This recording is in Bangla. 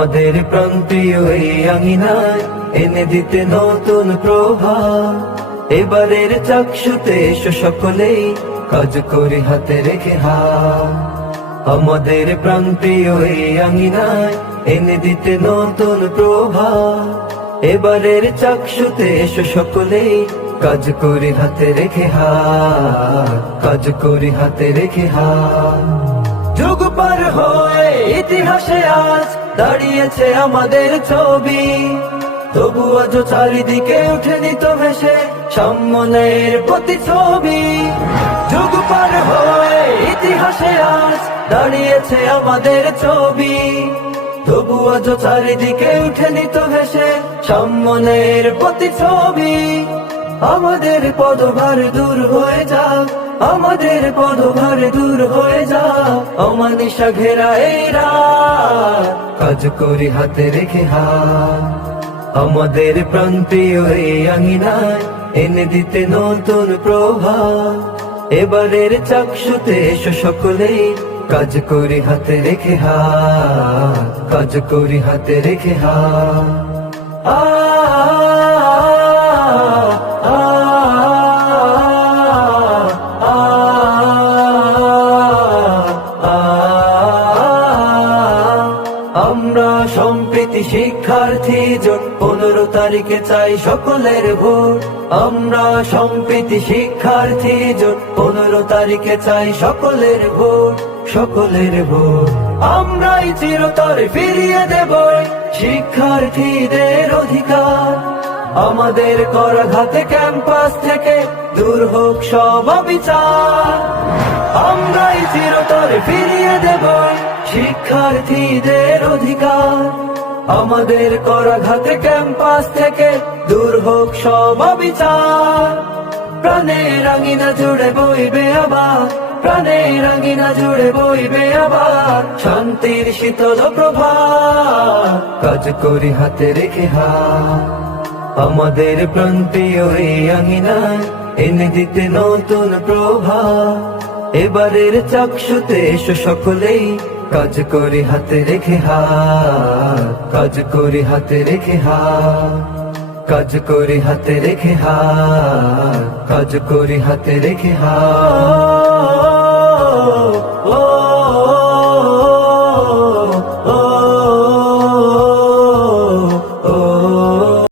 আমাদের প্রান্তীয় এই আঙিনায় এনে দিতে নতুন প্রভাত। এবারের চাকসুতে এসো সকলেই কাজ করি হাতে রেখে হাত। আমাদের প্রান্তীয় এই আঙিনায় এনে দিতে নতুন প্রভাত। এবারের চাকসুতে এসো সকলেই কাজ করি হাতে রেখে হাত, কাজ করি হাতে রেখে হাত। যুগ পার হয়ে ইতিহাসে আজ দাঁড়িয়েছে আমাদের ছবি, তবু আজ চারিদিকে উঠেনি তো ভেসে সাম্যের প্রতিছবি। যুগ পার হয়ে ইতিহাসে আজ দাঁড়িয়েছে আমাদের ছবি, তবু আজ চারিদিকে উঠেনি তো ভেসে সাম্যের প্রতিছবি। আমাদের পদভার দূর হয়ে যাক, আমাদের পদভার দূর হয়ে যাক, অমানিসা ঘেরা এই রাত, কাজ করি হাতে রেখে হাত। আমাদের প্রান্তীয় এই আঙিনায় এনে দিতে নতুন প্রভাত। এবারের চাকসুতে এসো সকলেই কাজ করি হাতে রেখে হাত, কাজ করি হাতে রেখে হাত। আমরা সম্প্রীতি শিক্ষার্থী জোট 15 তারিখে চাই সকলের ভোট। আমরা সম্প্রীতি শিক্ষার্থী জোট 15 তারিখে চাই সকলের ভোট, সকলের ভোট। আমরাই চিরতরে ফিরিয়ে দেব শিক্ষার্থীদের অধিকার। আমাদের করাঘাতে ক্যাম্পাস থেকে দূর হোক সব অবিচার। আমরাই চিরতরে ফিরিয়ে দেব শিক্ষার্থীদের অধিকার। আমাদের করাঘাতে ক্যাম্পাস থেকে দূর হোক সব অবিচার। প্রাণের আঙিনা জুড়ে বইবে আবার, প্রাণের আঙিনা জুড়ে বইবে আবার শান্তির শীতল প্রভাত, কাজ করি হাতে রেখে হাত। আমাদের প্রান্তীয় এই আঙিনায় এনে দিতে নতুন প্রভাত। এবারের চাকসুতে এসো সকলেই কাজ করি হাতে রেখে হাত, কাজ করি হাতে রেখে হাত, কাজ করি হাতে রেখে হাত, কাজ করি হাতে রেখে হাত।